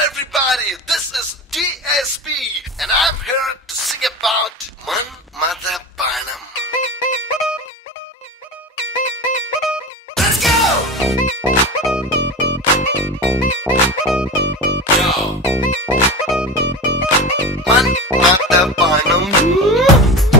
everybody, this is DSP and I'm here to sing about Manmada Banam. Let's go! Yo! Manmada Banam.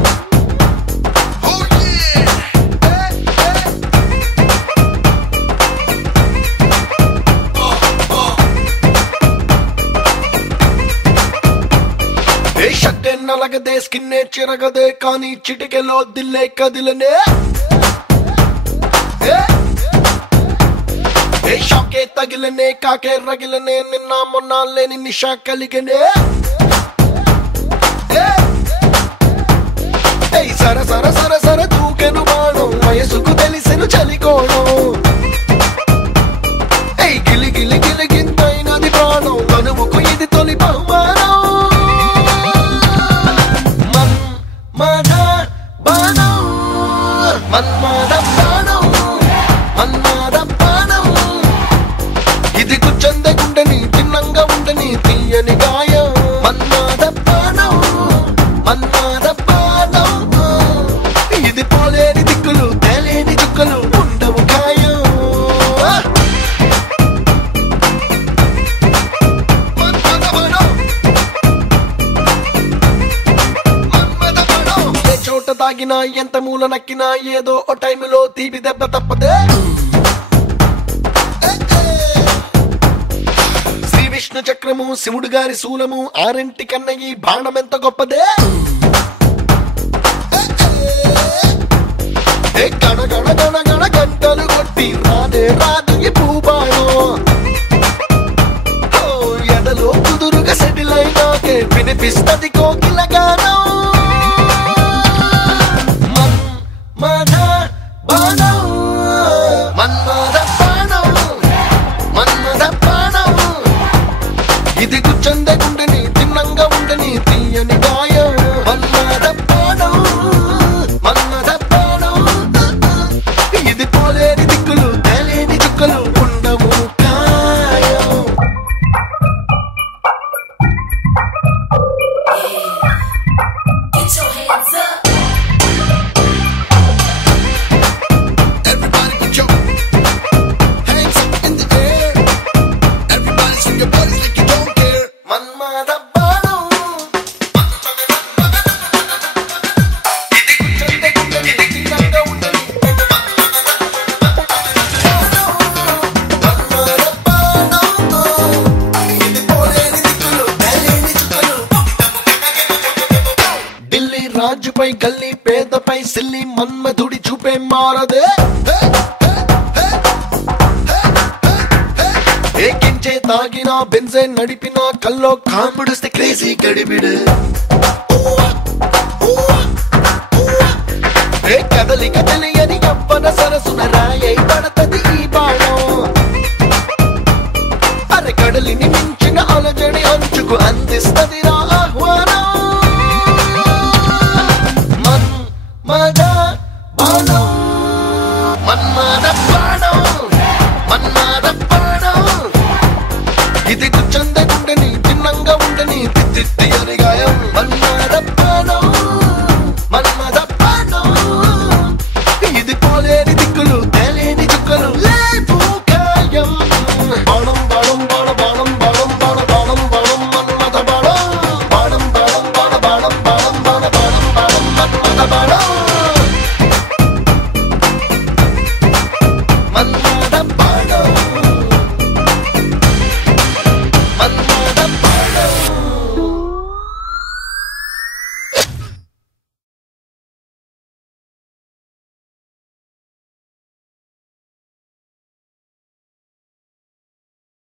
నలగదే స్కిన్నే చిరగదే కానీ చిటికెలో దిల్లే కదిలనే ఏ షాకే తగిలనే కాకే రగిలనే నిన్న మొన్న లేని నిషా కలిగనే సర సర సర సర దూకెను బాణం వయసుకు తెలిసెను చలికోణం గిలి గిలి గిలిగింతైనది ప్రాణం కనుముకు ఇది తొలి బహుమానం ఇది గుచ్చంద గుండెని తిన్నంగా ఉండని తీయని గాయం మన్మద బాణం మన్మద బాణం ఇది పోలేని దిక్కులు తేలేని చుక్కలు ఉండవు గాయం మన్మద బాణం మన్మద బాణం ఏ చోట తాగినా ఎంత మూల నక్కినా ఏదో ఓ టైములో తీపి దెబ్బ తప్పదే విష్ణు చక్రము శివుడు గారి శూలము ఆరింటి కన్న ఈ బాణం ఎంత గొప్పదే గణ గణ గణ గణ గంటలు కొట్టి రానే రాదు ఈ భూబాణం ఎడలో కుదురుగా సెటిల్ అయినాకే వినిపిస్తది కోకిల గానం మన్మద బాణం మన్మద బాణం మన్మద బాణం ఇది గుచ్చంద గుండెని తిన్నంగా ఉండని తీయని గాయం మన్మద బాణం మన్మద బాణం ఇది పోలేని దిక్కులు తేలేని చుక్కలు ఉండవు గాయం Everybody put your hands up in the air. Everybody swing your bodies like you don't care. Manmada Banam. ఇది గుచ్చంద గుండెని తిన్నంగా ఉండని మన్మద బాణం ఇది పోలేని దిక్కులు తేలేని చుక్కలు ఢిల్లీ రాజుపై గల్లీ పేదపై సిల్లి మన్మధుడి చూపే మారదే ఏకించే తాగినా బెంజైన్ నడిపినా కల్లో కాంపుడిస్తే క్రేజీ గడిబిడు ఏ కదలిక తెలియని యవ్వన సరసున రాయై పడతది ఈ బాణం అరే కడలిని మించిన అలజడి అంచుకు అందిస్తది